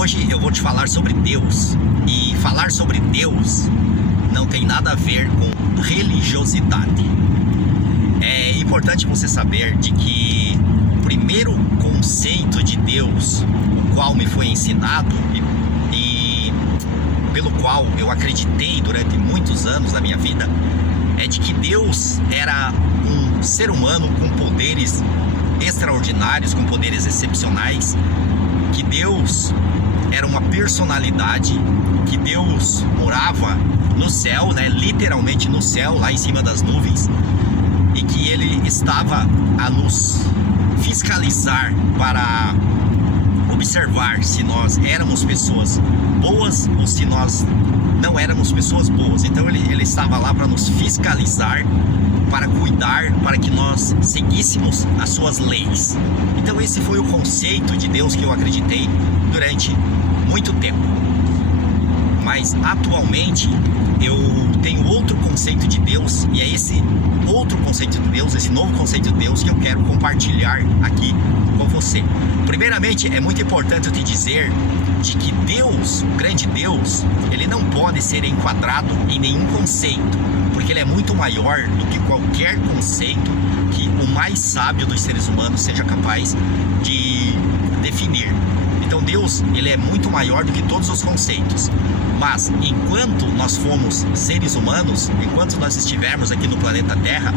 Hoje eu vou te falar sobre Deus. E falar sobre Deus não tem nada a ver com religiosidade. É importante você saber de que o primeiro conceito de Deus, o qual me foi ensinado e pelo qual eu acreditei durante muitos anos da minha vida, é de que Deus era um ser humano com poderes extraordinários, com poderes excepcionais, que Deus era uma personalidade, que Deus morava no céu, literalmente no céu, lá em cima das nuvens, e que Ele estava a nos fiscalizar para observar se nós éramos pessoas boas ou se nós não éramos pessoas boas. Então ele estava lá para nos fiscalizar, para cuidar, para que nós seguíssemos as suas leis. Então esse foi o conceito de Deus que eu acreditei durante muito tempo. Mas atualmente eu tenho outro conceito de Deus, e é esse outro conceito de Deus, esse novo conceito de Deus que eu quero compartilhar aqui com você. Primeiramente, é muito importante eu te dizer de que Deus, o grande Deus, ele não pode ser enquadrado em nenhum conceito, porque ele é muito maior do que qualquer conceito que o mais sábio dos seres humanos seja capaz de definir. Então Deus, ele é muito maior do que todos os conceitos. Mas enquanto nós fomos seres humanos, enquanto nós estivermos aqui no planeta Terra,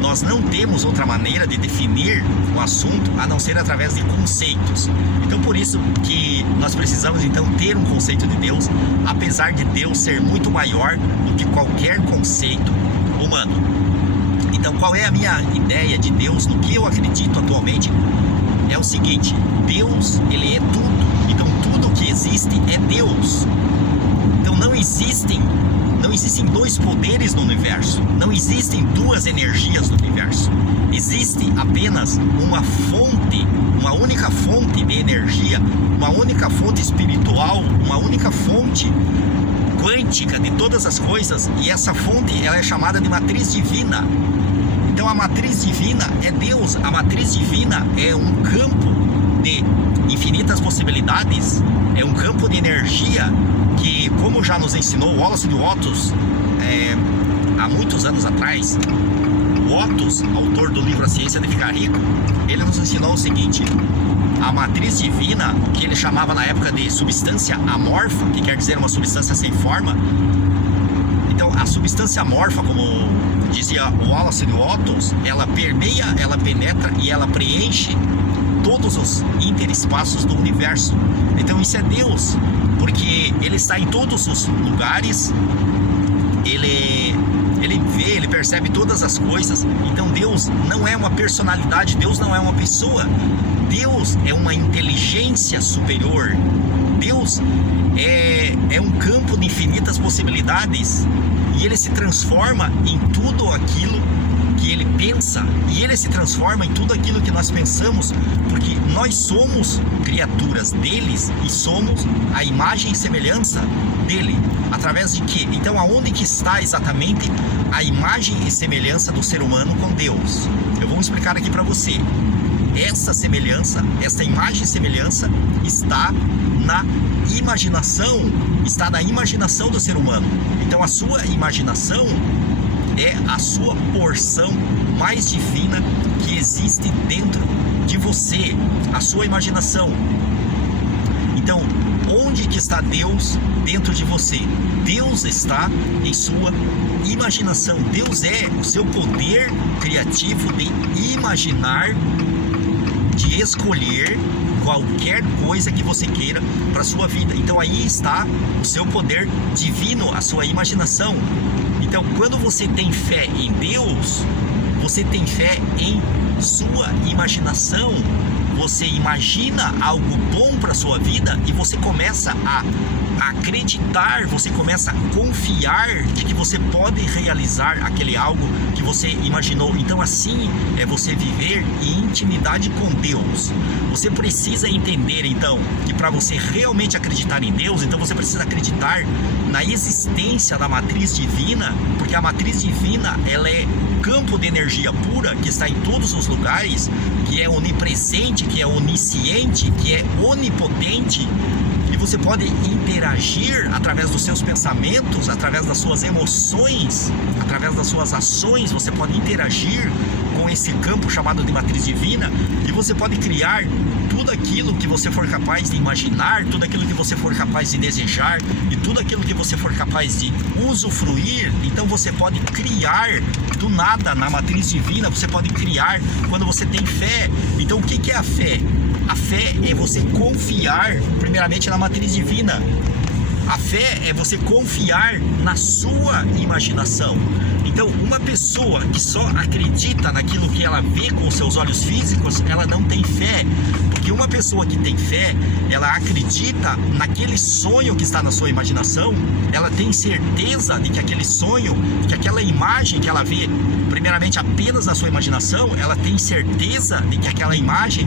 nós não temos outra maneira de definir o assunto a não ser através de conceitos. Então por isso que nós precisamos então ter um conceito de Deus, apesar de Deus ser muito maior do que qualquer conceito humano. Então qual é a minha ideia de Deus, no que eu acredito atualmente? É o seguinte: Deus, ele é tudo. Então tudo que existe é Deus. Então não existem dois poderes no universo, não existem duas energias no universo. Existe apenas uma fonte, uma única fonte de energia, uma única fonte espiritual, uma única fonte quântica de todas as coisas, e essa fonte ela é chamada de matriz divina. Então a matriz divina é Deus, a matriz divina é um campo de infinitas possibilidades, é um campo de energia que, como já nos ensinou Wallace de Watts há muitos anos atrás, Watts, autor do livro A Ciência de Ficar Rico, ele nos ensinou o seguinte: a matriz divina, que ele chamava na época de substância amorfa, que quer dizer uma substância sem forma. Então a substância amorfa, como dizia o Wallace de Watts, ela permeia, ela penetra e ela preenche todos os interespaços do universo. Então isso é Deus, porque ele está em todos os lugares, ele vê, ele percebe todas as coisas. Então Deus não é uma personalidade, Deus não é uma pessoa, Deus é uma inteligência superior. Deus é um campo de infinitas possibilidades, e ele se transforma em tudo aquilo que ele pensa, e ele se transforma em tudo aquilo que nós pensamos, porque nós somos criaturas deles e somos a imagem e semelhança dele. Através de quê? Então aonde que está exatamente a imagem e semelhança do ser humano com Deus? Eu vou explicar aqui para você. Essa semelhança, essa imagem e semelhança está na imaginação, está na imaginação do ser humano. Então a sua imaginação é a sua porção mais divina que existe dentro de você, a sua imaginação. Então, onde que está Deus dentro de você? Deus está em sua imaginação. Deus é o seu poder criativo de imaginar, de escolher qualquer coisa que você queira para a sua vida. Então aí está o seu poder divino, a sua imaginação. Então quando você tem fé em Deus, você tem fé em sua imaginação. Você imagina algo bom para a sua vida e você começa a acreditar, você começa a confiar de que você pode realizar aquele algo que você imaginou. Então assim é você viver em intimidade com Deus. Você precisa entender então que para você realmente acreditar em Deus, então você precisa acreditar na existência da matriz divina, porque a matriz divina ela é campo de energia pura que está em todos os lugares, que é onipresente, que é onisciente, que é onipotente, e você pode interagir através dos seus pensamentos, através das suas emoções, através das suas ações. Você pode interagir com esse campo chamado de matriz divina, e você pode criar tudo aquilo que você for capaz de imaginar, tudo aquilo que você for capaz de desejar, e tudo aquilo que você for capaz de usufruir. Então você pode criar do nada na matriz divina, você pode criar quando você tem fé. Então o que é a fé? A fé é você confiar primeiramente na matriz divina. A fé é você confiar na sua imaginação. Então, uma pessoa que só acredita naquilo que ela vê com seus olhos físicos, ela não tem fé. Porque uma pessoa que tem fé, ela acredita naquele sonho que está na sua imaginação, ela tem certeza de que aquele sonho, que aquela imagem que ela vê, primeiramente apenas na sua imaginação, ela tem certeza de que aquela imagem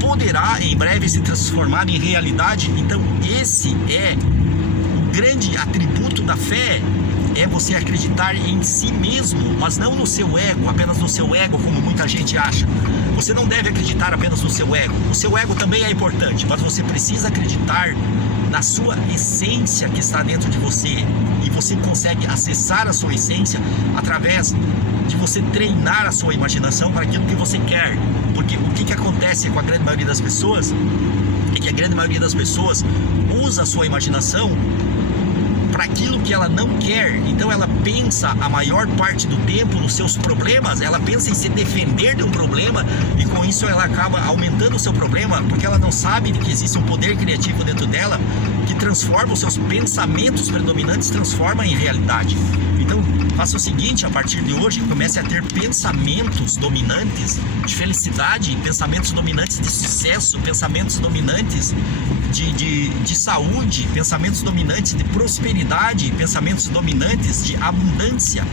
poderá em breve se transformar em realidade. Então, esse é o grande atributo da fé, é você acreditar em si mesmo, mas não no seu ego, apenas no seu ego, como muita gente acha. Você não deve acreditar apenas no seu ego. O seu ego também é importante, mas você precisa acreditar na sua essência que está dentro de você. E você consegue acessar a sua essência através de você treinar a sua imaginação para aquilo que você quer. Porque o que acontece com a grande maioria das pessoas é que a grande maioria das pessoas usa a sua imaginação para aquilo que ela não quer. Então ela pensa a maior parte do tempo nos seus problemas, ela pensa em se defender de um problema, e com isso ela acaba aumentando o seu problema, porque ela não sabe de que existe um poder criativo dentro dela que transforma os seus pensamentos predominantes, transforma em realidade. Então faça o seguinte: a partir de hoje comece a ter pensamentos dominantes de felicidade, pensamentos dominantes de sucesso, pensamentos dominantes de saúde, pensamentos dominantes de prosperidade, pensamentos dominantes de abundância,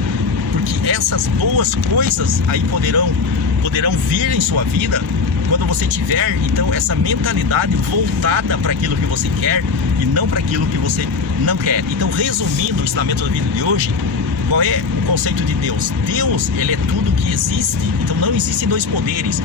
porque essas boas coisas aí poderão vir em sua vida quando você tiver então essa mentalidade voltada para aquilo que você quer e não para aquilo que você não quer. Então, resumindo o ensinamento da vida de hoje, qual é o conceito de Deus? Deus, ele é tudo que existe. Então não existem dois poderes.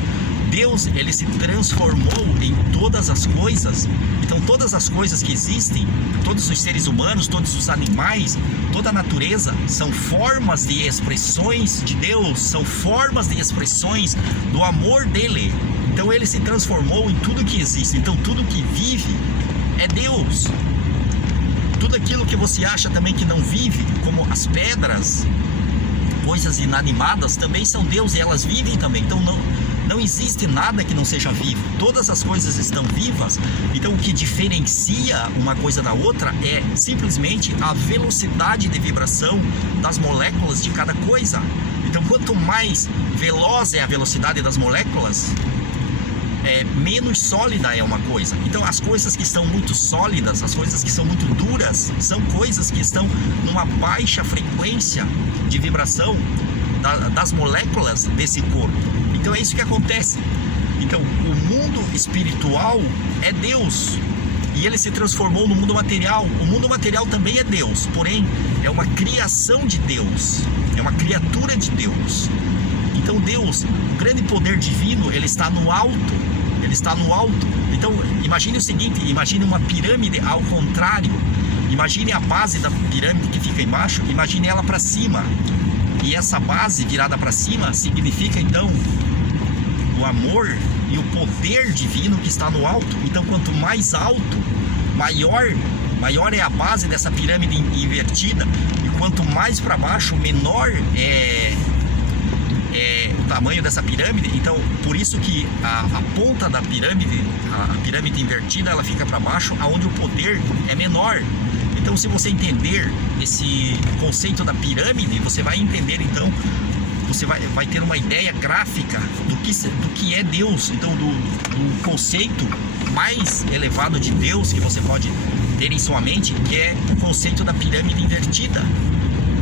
Deus, ele se transformou em todas as coisas. Então todas as coisas que existem, todos os seres humanos, todos os animais, toda a natureza, são formas de expressões de Deus, são formas de expressões do amor dele. Então ele se transformou em tudo que existe. Então tudo que vive é Deus. Tudo aquilo que você acha também que não vive, como as pedras, coisas inanimadas, também são Deus, e elas vivem também. Então não existe nada que não seja vivo. Todas as coisas estão vivas. Então o que diferencia uma coisa da outra é simplesmente a velocidade de vibração das moléculas de cada coisa. Então quanto mais veloz é a velocidade das moléculas, menos sólida é uma coisa. Então as coisas que estão muito sólidas, as coisas que são muito duras, são coisas que estão numa baixa frequência de vibração das moléculas desse corpo. Então é isso que acontece. Então o mundo espiritual é Deus, e ele se transformou no mundo material. O mundo material também é Deus, porém é uma criação de Deus, é uma criatura de Deus. Então Deus, o grande poder divino, ele está no alto. Ele está no alto. Então imagine o seguinte: imagine uma pirâmide ao contrário. Imagine a base da pirâmide que fica embaixo, imagine ela para cima. E essa base virada para cima significa então o amor e o poder divino que está no alto. Então quanto mais alto, maior é a base dessa pirâmide invertida, e quanto mais para baixo, menor é o tamanho dessa pirâmide. Então por isso que a ponta da pirâmide, a pirâmide invertida, ela fica para baixo, aonde o poder é menor. Então se você entender esse conceito da pirâmide, você vai entender, então você vai ter uma ideia gráfica do que é Deus. Então do conceito mais elevado de Deus que você pode ter em sua mente, que é o conceito da pirâmide invertida.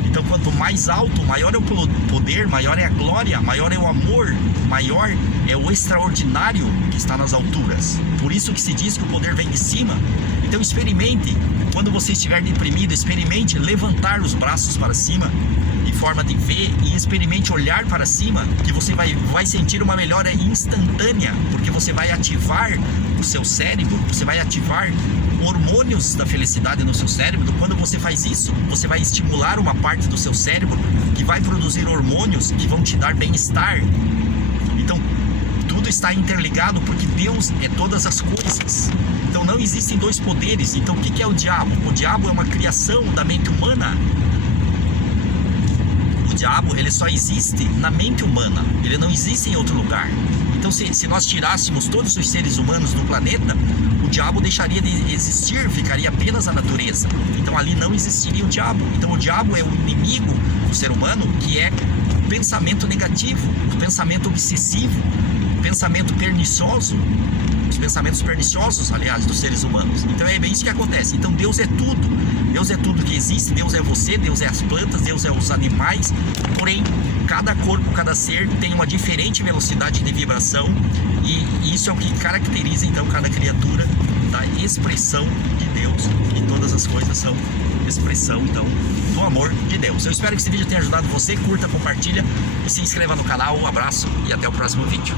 Então Então, quanto mais alto, maior é o poder, maior é a glória, maior é o amor, maior é o extraordinário que está nas alturas. Por isso que se diz que o poder vem de cima. Então experimente, quando você estiver deprimido, experimente levantar os braços para cima em forma de V e experimente olhar para cima, que você vai sentir uma melhora instantânea, porque você vai ativar o seu cérebro, você vai ativar hormônios da felicidade no seu cérebro. Quando você faz isso, você vai estimular uma parte do seu cérebro que vai produzir hormônios que vão te dar bem-estar. Então, tudo está interligado porque Deus é todas as coisas. Então, não existem dois poderes. Então, o que é o diabo? O diabo é uma criação da mente humana. O diabo, ele só existe na mente humana. Ele não existe em outro lugar. Então, se nós tirássemos todos os seres humanos do planeta, o diabo deixaria de existir, ficaria apenas a natureza. Então, ali não existiria o diabo. Então, o diabo é o inimigo do ser humano, que é o pensamento negativo, o pensamento obsessivo, o pensamento pernicioso, os pensamentos perniciosos, aliás, dos seres humanos. Então, é bem isso que acontece. Então, Deus é tudo. Deus é tudo que existe. Deus é você, Deus é as plantas, Deus é os animais. Porém, cada corpo, cada ser tem uma diferente velocidade de vibração, e isso é o que caracteriza então cada criatura da expressão de Deus, e todas as coisas são expressão então do amor de Deus. Eu espero que esse vídeo tenha ajudado você. Curta, compartilha e se inscreva no canal. Um abraço e até o próximo vídeo.